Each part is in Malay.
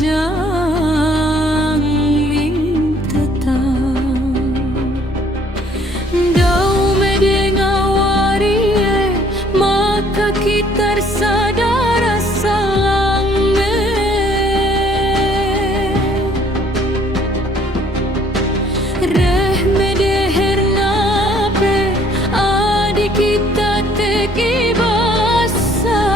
lajang ing tetang dau medengawari maka kita sadar salang reh medeher ngape adik kita teki basa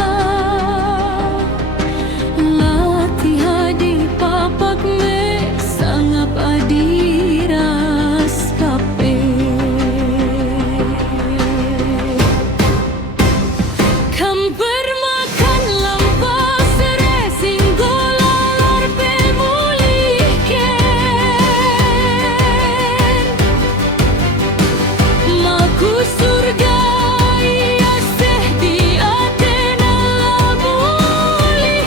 latihan di papak me sangap adiras kape kamper makan lampas resing golar pemulihkan maku surga ia seh di atena mulihkan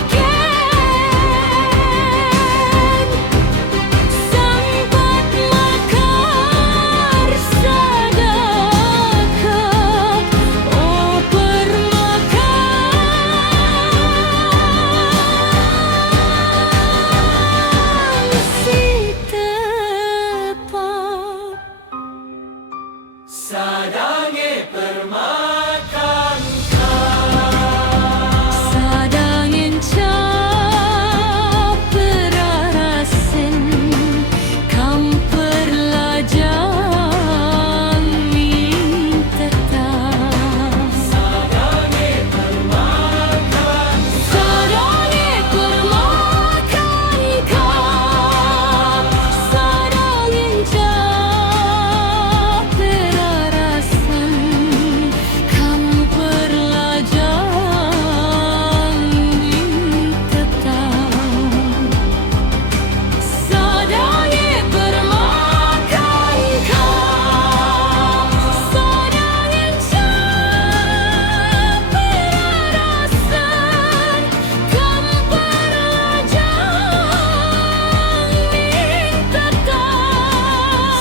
sampat makar sadaka oh permakan si tepat Sadange permakan sadangin cap perarasen kamper lajang mintetang Sadange permakan sadangin permakan kap sadangin cap perarasen kamper lajang mintetang sadangin permakan kap sadangin cap perarasen kamper lajang mintetang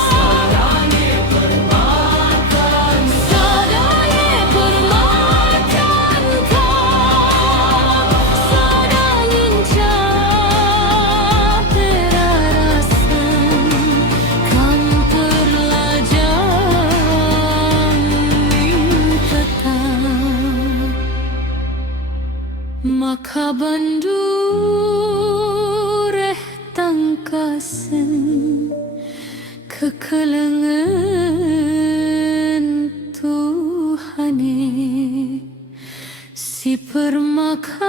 Sadange permakan sadangin permakan kap sadangin cap perarasen kamper lajang mintetang maka bandureh tangkasen kekelengan Tuhane si permakan